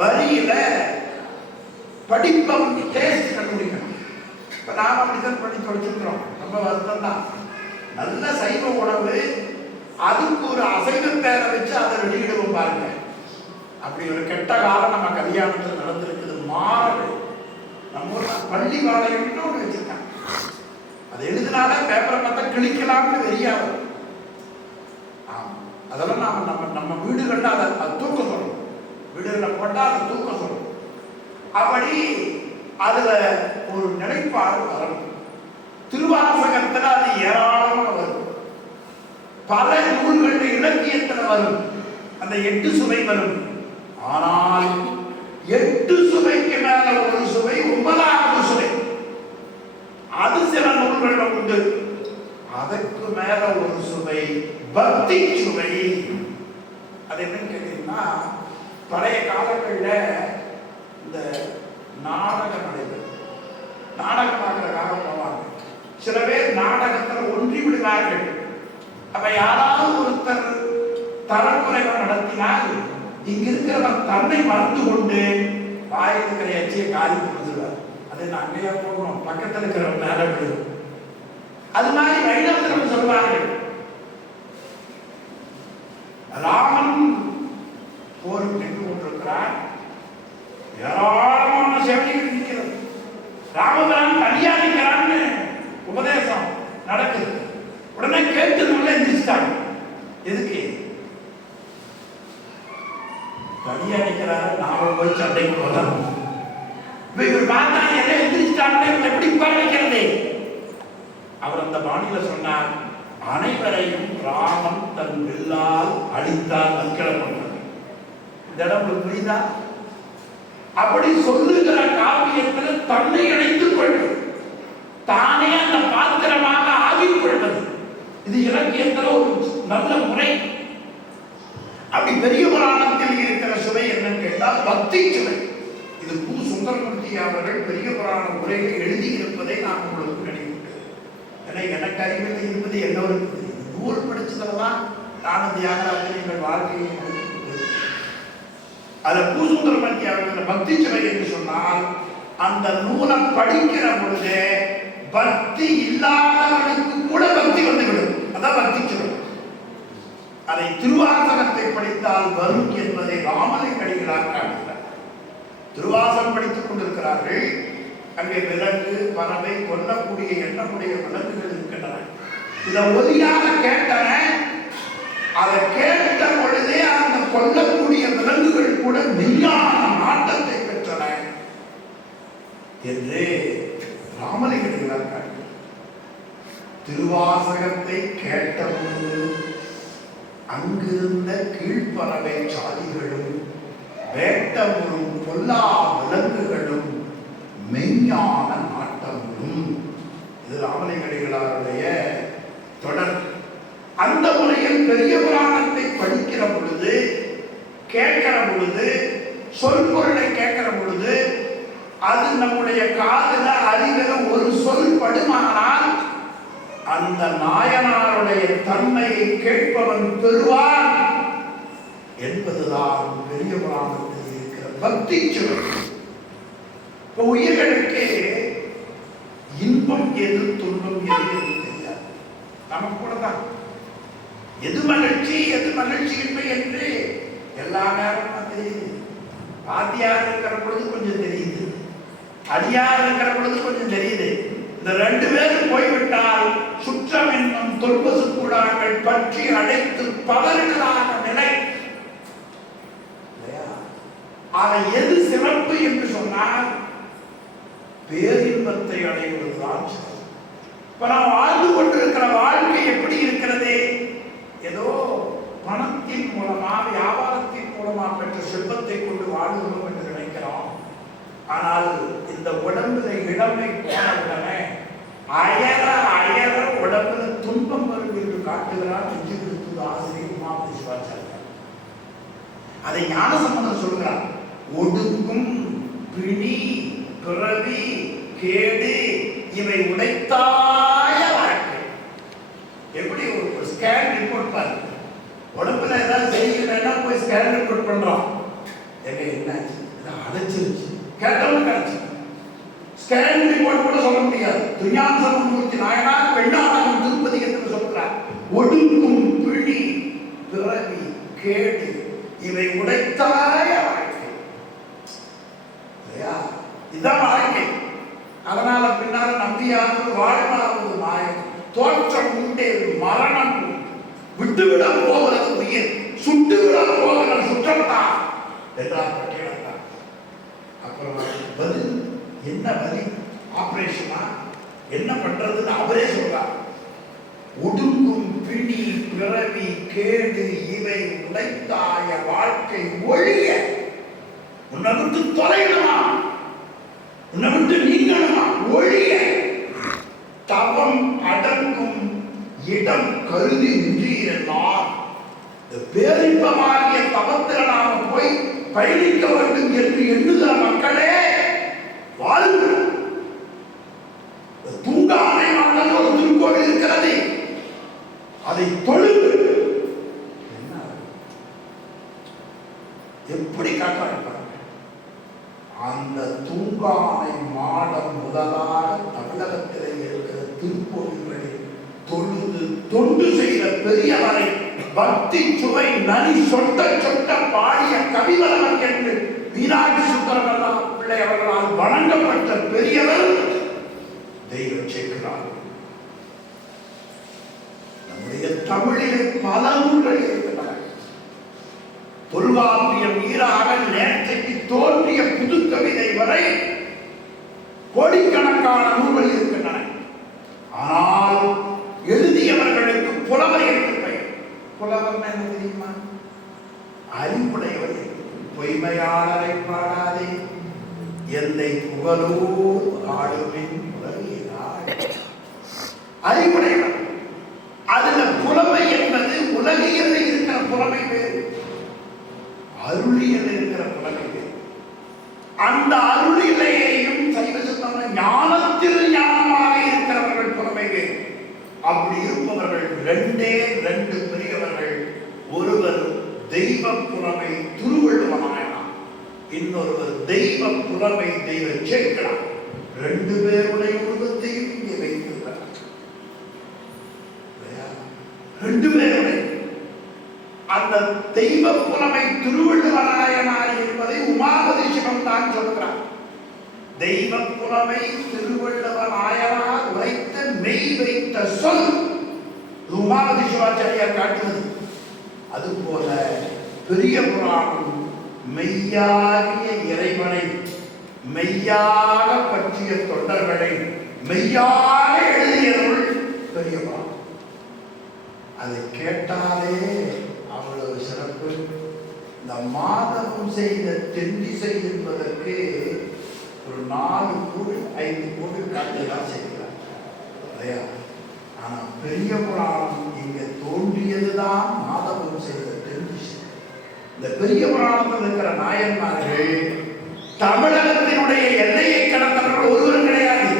வரியில படிப்பவன் டேஸ்ட் கண்டுபிடிக்கணும். இப்ப நாம அப்படிதான் பண்ணி தொலைச்சிருக்கிறோம். ரொம்ப வருத்தம் தான். நல்ல சைவ உணவு அதுக்கு ஒரு அசைவ பேரை வச்சு அதை வெளியிடுவோம் பாருங்க. அப்படி ஒரு கெட்ட காலம் நம்ம கல்யாணத்தில் நடந்திருக்குது. மாறு நம்ம ஊர்ல பள்ளி வாழைன்னு ஒன்று வச்சிருக்காங்க. அதை எழுதினாலே பேப்பரை பார்த்தா கிழிக்கலாம்னு வெறியாகும். அதெல்லாம் நாம நம்ம நம்ம வீடுகள்ல அதை தூக்க சொல்லணும். வீடுகளில் போட்டால் அதை தூக்க சொல்லணும். அப்படி அதுல ஒரு நிலைப்பாடு வரணும். திருவாசகத்துல அது ஏராளமாக வரும். பல நூல்கள் இலக்கியத்துல வரும். அந்த 8 சுவை வரும். ஆனால் 8 சுவைக்கு மேல ஒரு சுவை 9வது சுவை. அது சில நூல்கள் உண்டு. அதற்கு மேல ஒரு சுவை பக்தி சுவை. அது என்னன்னு கேட்டீங்கன்னா, பழைய காலங்களில் இந்த நாடகம் நடைபெறும். நாடகம் பார்க்கறதுக்காக போவாங்க. சில பேர் நாடகத்தில் ஒன்றி விடுவார்கள். அப்ப யாராவது ஒருத்தர் தரக்குறைவா நடத்தினால் இங்க இருக்கிறவன் தன்னை மறந்து கொண்டு வாயில் இருக்கிற எச்சியை காலி கொடுத்துருவார். அதை நான் அங்கேயா போகணும், பக்கத்தில் இருக்கிறவன் மேல விடுவோம். அது மாதிரி வைணவத்தில் சொல்வார்கள், ராமன் போருக்கு நின்று கொண்டிருக்கிறார். ஏராளமான சேவடிகள் இருக்கிறது. ராமபிரான் தனியா இருக்கிறான்னு உபதேசம் நடக்குது. உடனே கேட்டு உள்ள எந்திரிச்சிட்டாங்க. எதுக்கு தனியா நிற்கிறாரு? நாம போய் சண்டைக்கு போகலாம். இவர் பார்த்தா என்ன எந்திரிச்சிட்டாங்க, எப்படி உட்கார வைக்கிறது? அவர் அந்த பாணியில சொன்னார், அனைவரையும் ராமன் தன் வில்லால் அடித்தால் நற்கிழப்பட்டது. இந்த இடம் புரியுதா? அப்படி சொல்லுகிற காவியத்தில் தன்னை இணைத்துக் கொள்வது, தானே அந்த பாத்திரமாக ஆகிக் கொள்வது, இது இலக்கியத்தில் ஒரு நல்ல முறை. அப்படி பெரிய புராணத்தில் இருக்கிற சுவை என்னன்னு கேட்டால் பக்தி சுவை. இது கு. சுந்தரமூர்த்தி அவர்கள் பெரிய புராண முறையை எழுதி இருப்பதை நான் உங்களுக்கு நினைவுகிறேன். ஏன்னா எனக்கு அறிவில் இருப்பது எல்லோருக்கும் தெரியும். நூல் படிச்சதெல்லாம் நானும் தியாகராஜன் எங்கள் வாழ்க்கையை அதில் கு. சுந்தரமூர்த்தி அவர்கள் பக்தி சுவை என்று சொன்னால், அந்த நூலை படிக்கிற பொழுது பக்தி இல்லாதவனுக்கு கூட பக்தி வந்துவிடும். அதான் பக்தி சுவை. அதை திருவாசகத்தை படித்தால் வரும் என்பதை ராமலிங்க அடிகளார் காட்டுகிறார். திருவாசகம் படித்துக் கொண்டிருக்கிறார்கள். அங்கே விலங்கு, பறவை, கொல்லக்கூடிய எண்ணக்கூடிய விலங்குகள் இருக்கின்றன. இதை ஒலியாக கேட்டன. அதை கேட்ட பொழுதே அந்த கொல்லக்கூடிய விலங்குகள் கூட மெய்யான நாட்டத்தை பெற்றன என்று ராமலிங்க அடிகளார் காட்டுகிறார். திருவாசகத்தை கேட்டபோது அங்கிருந்த கீழ்ப்பறவை சாதிகளும் வேட்டமுறும் பொல்லா விலங்குகளும் மெய்ஞான நாட்டமும். இது ராமலிங்க அடிகளாருடைய தொடர். அந்த முறையில் பெரிய புராணத்தை படிக்கிற பொழுது, கேட்கிற பொழுது, சொல் பொருளை கேட்கிற பொழுது, அது நம்முடைய காதுல அறிவில ஒரு சொல் படுமானால் அந்த நாயனாருடைய தன்மையை கேட்பவன் பெறுவான் என்பதுதான் பெரிய புராணத்தில் இருக்கிற பக்தி சுவை. இப்போ உயிர்களுக்கு இன்பம் எது, துன்பம் எது தெரியாது. நமக்கு கூட தான் எது மகிழ்ச்சி, எது மகிழ்ச்சியின்மை என்று எல்லா நேரமும் தெரியுது. பாத்தியார் இருக்கிற பொழுது கொஞ்சம் தெரியுது, அடியார் இருக்கிற பொழுது கொஞ்சம் தெரியுது. இந்த 2 பேரும் போய்விட்டால் சுற்றம் என்னும் தொல்பசு கூடாங்கள் பற்றி அடைத்து பலர்களான நிலை. அதை எது சிறப்பு என்று சொன்னால் பேரின்பத்தை அடைவதுதான் சிறப்பு. இப்ப நாம் வாழ்ந்து கொண்டிருக்கிற வாழ்க்கை எப்படி இருக்கிறது? ஏதோ பணத்தின் மூலமா, வியாபாரத்தின் மூலமா பெற்ற செல்வத்தை கொண்டு வாழ்கிறோம் என்று நினைக்கிறோம். ஆனால் இந்த உடம்புல இளமை போனவுடனே அயர அயர உடம்புல துன்பம் வரும் என்று காட்டுகிறார் நெஞ்சு கொடுத்தது ஆசிரியர் உமாபதி சிவாச்சாரியார். அதை ஞானசம்பந்தர் சொல்கிறார். ஒடுங்கும் பிணி, பிறவி, கேடு இவை உடைத்தாய வாழ்க்கை. எப்படி ஒரு ஸ்கேன் ரிப்போர்ட் பாருங்க. உடம்புல ஏதாவது செய்யலைன்னா போய் ஸ்கேன் ரிப்போர்ட் பண்றோம். என்னாச்சு? அடைச்சிருச்சு. கேட்டவங்க கிடைச்சு ஸ்கேன் ரிப்போர்ட் கூட சொல்ல முடியாது. துஞான சம்பந்தமூர்த்தி நாயனார் பெண்ணானகம் திருப்பதி என்று சொல்கிறார். ஒடுங்கும் பிணி, கேடு இவை உடைத்தாய வாழ்க்கை. இதான் வாழ்க்கை. அதனால பின்னால நம்பியாவது வாழ்வாவது மாயம், தோற்றம் உண்டே மரணம் விட்டுவிட போகிறது உயிர், சுட்டுவிட போகிற சுற்றத்தான் என்றார் பட்டியலத்தான். அப்புறம் பதில் என்ன? பதில் ஆபரேஷனா என்ன பண்றதுன்னு அவரே சொல்றார். ஒடுங்கும் பிணி பிறவி கேடு இவை உடைத்தாய வாழ்க்கை ஒழிய உன்னை விட்டு தொலையணுமா, உன்னை விட்டு நீங்கணுமா ஒழிய தவம் அடங்கும் இடம் கருதி நின்றீரெல்லாம் பேரின்பமாகிய தவத்தில் நாம போய் பயணிக்க வேண்டும் என்று எண்ணுகிற மக்களே வாழுங்கள். தூங்கானை மன்னன் ஒரு திருக்கோவில் இருக்கிறது, அதை தொழுங்கள். எப்படி காட்டுறாங்க அந்த தூங்கானை மாடம் முதலாக தமிழகத்திலே இருக்கிற திருக்கோவில்களில் தொழுது தொண்டு செய்த பெரியவரை பக்தி சுவை நனி சொட்ட சொட்ட பாடிய கவிவரவன் என்று மீனாட்சி சுந்தரவல்லா பிள்ளை அவர்களால் வணங்கப்பட்ட பெரியவர் தெய்வம் சேர்க்கிறார். நம்முடைய தமிழிலே பல நூல்கள் இருக்கின்றன. தொல்காப்பியம் ஈராக நேற்றைக்கு தோன்றிய புது கவிதை வரை கோடிக்கணக்கான நூல்கள் இருக்கின்றன. ஆனால் எழுதியவர்களுக்கு புலவர் என்று பெயர். புலவர் என்ன தெரியுமா? அறிவுடையவர். பொய்மையாளரை பாடாதே எந்தை புகழோர் ஆளுமின் அறிவுடையவர். அதுல புலமை என்பது உலகியல் இருக்கிற புலமை வேறு, அருளியல் இருக்கிற புலமை வேறு. அந்த அருளிலையையும் சைவ சித்தாந்த ஞானத்தில் ஞானமாக இருக்கிறவர்கள் புலமை வேறு. அப்படி இருப்பவர்கள் ரெண்டு பெரியவர்கள். ஒருவர் தெய்வ புலமை திருவள்ளுவனாயனார், இன்னொருவர் தெய்வ புலமை தெய்வ சேக்கிழார். ரெண்டு பேருடைய உருவத்தையும் இங்கே வைத்திருக்கிறார். ரெண்டு பேருடைய அந்த தெய்வ புலமை திருவள்ளுவனாயனார் என்பதை உமாபதி சிவம் தான் சொல்கிறார். தெய்வ புலமை திருவள்ளுவனாயனார் உரைத்த மெய் வைத்த சொல் உமாபதி சிவாச்சாரியார் காட்டுவது. அதுபோல பெரிய புராணம் மெய்யாகிய இறைவனை மெய்யாக பற்றிய தொண்டர்களை மெய்யாக எழுதிய நூல் பெரிய புராணம். அதை கேட்டாலே அவ்வளவு சிறப்பு. இந்த மாதவம் செய்த தென்திசை என்பதற்கு ஒரு 4 கோடி 5 கோடி காட்டெல்லாம் செய்கிறார் இல்லையா? ஆனா பெரிய புராணம் இங்க தோன்றியதுதான் மாதவம் செய்த தென்திசை. இந்த பெரிய புராணத்தில் இருக்கிற நாயன்மார்கள் தமிழகத்தினுடைய எல்லையை கடந்தவர்கள் ஒருவரும் கிடையாது.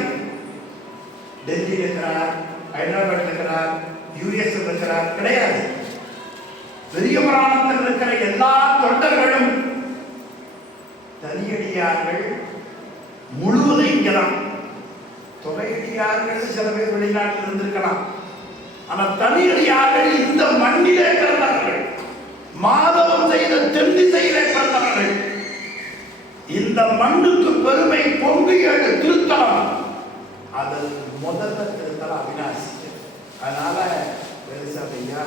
டெல்லியில் இருக்கிறார், ஹைதராபாத் இருக்கிறார், யுஎஸ் இருக்கிறார், கிடையாது. பெரிய புராணத்தில் இருக்கிற எல்லா தொண்டர்களும் தனியடியார்கள் முழுவதும் இங்கதான். தொகையடியார்கள் சில பேர் வெளிநாட்டில் இருந்திருக்கலாம். ஆனால் தனியடியார்கள் இந்த மண்ணிலே பிறந்தவர்கள், மாதவம் செய்த தென்திசையிலே பிறந்தவர்கள். இந்த மண்ணுக்கு பெருமை பொங்கு 7 திருத்தலம். அதில் முதல்ல திருத்தலம் அவிநாசி. அதனால பெருசையா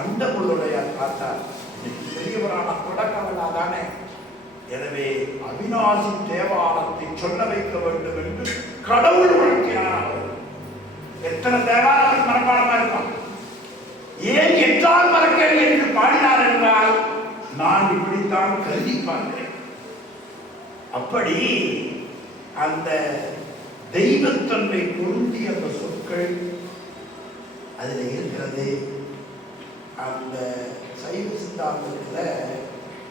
அண்டமுடைய பார்த்தார். பெரிய புராணம் தொடக்க விழா தானே. எனவே அவிநாசி தேவாலயத்தை சொல்ல வைக்க வேண்டும் என்று கடவுள் உணர்த்தினார். எத்தனை தேவாலயம் மரபாடமா இருக்கும். ஏன் எட்டால் மறக்கேன் என்று பாடினார் என்றால் நான் இப்படித்தான் கருதி பார்க்கிறேன். அப்படி அந்த தெய்வத்தன்மை பொருந்திய அந்த சொற்கள் அதில் இருக்கிறது. அந்த சைவ சித்தாந்தத்தில்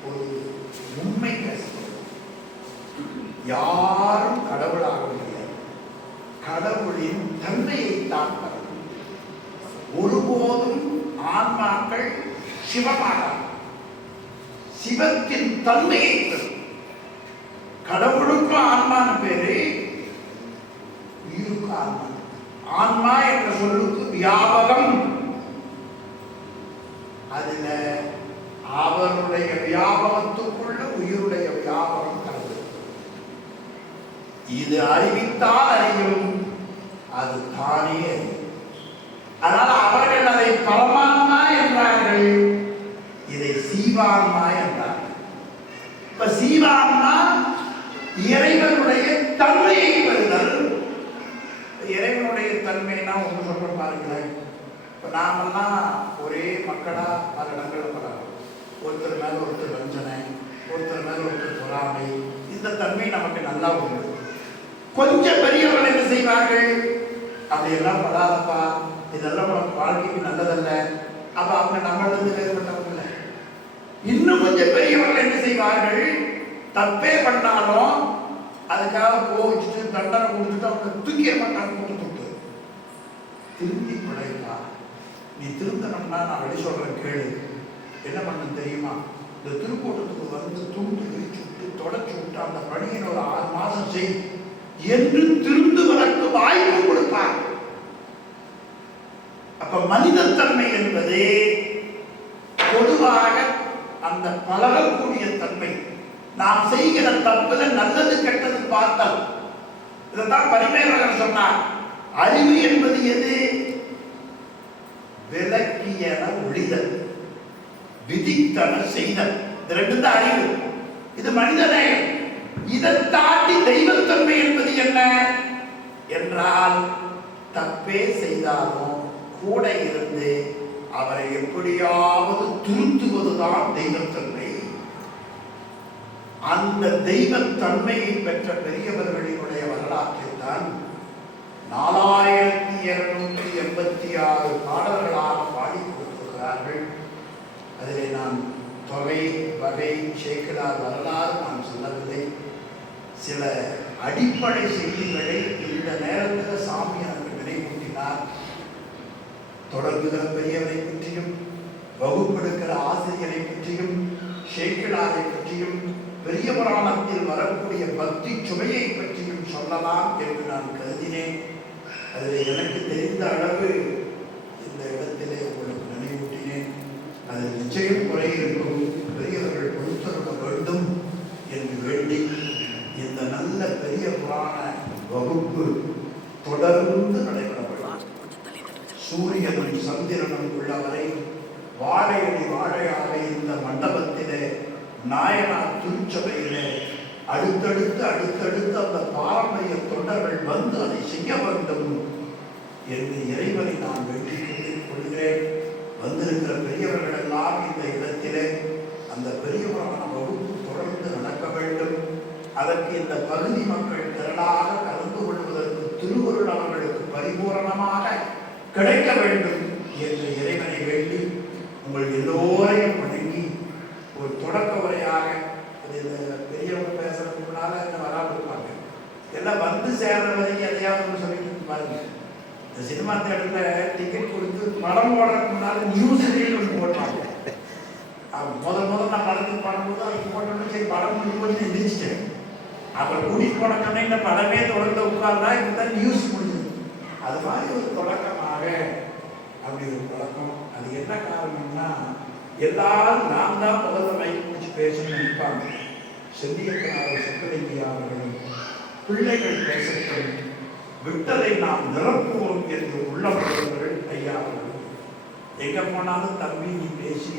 ஒரு உண்மை கஷ்டம், யாரும் கடவுளாக முடியாது. கடவுளின் தன்மையை தான் ஒருபோதும் ஆன்மாக்கள் சிவமாக சிவத்தின் தன்மையை பெறும். கடவுளுக்கும் ஆன்மான்னு பேரு, உயிருக்கும் ஆன்மா. ஆன்மா என்ற சொல்லுக்கு வியாபகம். அதுல இது அறிவித்தால் அறியும், அது தானே அறியும். அதனால் அவர்கள் அதை பரமாத்மா என்றார்கள், இதை சீவான்மா என்றார்கள். இப்ப சீவான்மா இறைவனுடைய தன்மையை பெறுதல். இறைவனுடைய தன்மைனா ஒன்று சொல்ற பாருங்களேன். இப்ப நாமெல்லாம் ஒரே மக்களா பல இடங்கள் பழகும். ஒருத்தர் மேல ஒருத்தர் வஞ்சனை, ஒருத்தர் மேல ஒருத்தர் பொறாமை, இந்த தன்மை நமக்கு நல்லா உண்டு. கொஞ்சம் பெரியவர்கள் என்ன செய்வார்கள், அப்படியெல்லாம் படாதப்பா, இதெல்லாம் நமக்கு வாழ்க்கைக்கு நல்லதல்ல, அப்ப அவங்க நம்மளிருந்து வேறுபட்டவங்க இல்லை. இன்னும் கொஞ்சம் பெரியவர்கள் என்ன செய்வார்கள், தப்பே பண்ணாலும் அதுக்காக கோவிச்சுட்டு தண்டனை கொடுத்துட்டு அவங்க தூக்கிய மாட்டாங்க. கொடுத்துட்டு திரும்பி பிழைப்பா, நீ திருந்தணும்னா நான் வெளி சொல்றேன் கேளு, என்ன பண்ண தெரியுமா, இந்த திருக்கூட்டத்துக்கு வந்து துண்டு விரிச்சு விட்டு தொடச்சு விட்டு அந்த பணியை ஒரு 6 மாதம் செய் என்று திருந்துவதற்கு வாய்ப்பு கொடுப்பார். அப்ப மனிதத்தன்மை என்பது பொதுவாக அந்த பழகக்கூடிய தன்மை, நாம் செய்கிற தப்புல நல்லது கெட்டது பார்த்தல். இதைத்தான் பரிமேலழகர் சொன்னார். அறிவு என்பது எது, விலக்கியன ஒழிதல், விதித்தன செய்தல். இது ரெண்டு தான் அறிவு. இது மனிதனே. இதை தாண்டி தெய்வத்தன்மை என்பது என்ன என்றால், தப்பே செய்தாலும் கூட இருந்து அவரை எப்படியாவது திருத்துவதுதான் தெய்வத்தன்மை. அந்த தெய்வத்தன்மையை பெற்ற பெரியவர்களினுடைய வரலாற்றை தான் 4286 பாடல்களாக பாடி கொடுத்திருக்கிறார்கள். அதிலே நான் தொகை வகை சேக்கிழார் வரலாறு நான் சொல்லவில்லை. சில அடிப்படை செய்திகளை இந்த நேரத்தில் சாமி எனக்கு நினைவூட்டினார். தொடங்குகிற பெரியவரை பற்றியும், வகுப்பெடுக்கிற ஆசிரியரை பற்றியும், சேக்கிழாரை பற்றியும், பெரிய புராணத்தில் வரக்கூடிய பக்தி சுமையை பற்றியும் சொல்லலாம் என்று நான் கருதினேன். அதில் எனக்கு தெரிந்த அளவு இந்த இடத்திலே உங்களுக்கு நினைவூட்டினேன். அதில் நிச்சயம் குறை இருக்கும், பெரியவர்கள் பொறுத்தருட வேண்டும் என்று வேண்டி இந்த நல்ல பெரிய புராண வகுப்பு தொடர்ந்து நடைபெற வேண்டும். சூரியனும் சந்திரனும் உள்ளவரை வாழையடி வாழையாக இந்த மண்டபத்திலே நாயனார் திருச்சபையிலே அடுத்தடுத்து அந்த பாரம்பரிய தொண்டர்கள் வந்து அதை செய்ய வேண்டும் என்று இறைவனை நான் வேண்டி கொள்கிறேன். வந்திருக்கிற பெரியவர்கள் எல்லாம் இந்த இடத்திலே அந்த பெரியவரான வகுப்பு தொடர்ந்து நடக்க வேண்டும். அதற்கு இந்த பகுதி மக்கள் திரளாக கலந்து கொள்வதற்கு திருவருள் அவர்களுக்கு பரிபூரணமாக கிடைக்க வேண்டும் என்று இறைவனை வேண்டி உங்கள் எல்லோரையும் வணங்கி ஒரு தொடக்க உரையாக, பெரியவங்க பேசுறதுக்கு முன்னால வராமல் இருப்பாங்க, எல்லாம் வந்து சேர்ற வரைக்கும் எதையாவது சொல்லிட்டு பாருங்க. இந்த சினிமா தேட்டர்ல டிக்கெட் கொடுத்து படம் போடுறதுக்கு முன்னால நியூஸ் ஒன்று போட்டாங்க. முதல் நான் படத்துக்கு பண்ணும்போது அதுக்கு போட்டோன்னு சரி படம் முடிஞ்சு எந்திரிச்சிட்டேன். அப்புறம் கூட்டிட்டு போனோம்னா இந்த படமே தொடர்ந்து உட்கார்ந்தா இதுதான் நியூஸ் முடிஞ்சது. அது மாதிரி ஒரு தொடக்கமாக அப்படி ஒரு தொடக்கம். அது என்ன காரணம்னா, எல்லாரும் நான் தான் முதல்ல மைக் பிடிச்சி பேசணும்னு நினைப்பாங்க. செல்லியப்பனார் சொக்கலிங்கய்யா அவர்களும் பிள்ளைகள் பேசட்டும், விட்டதை நாம் நிரப்புவோம் என்று உள்ளவர்கள் ஐயா அவர்கள் எங்க போனாலும் தம்பி நீ பேசி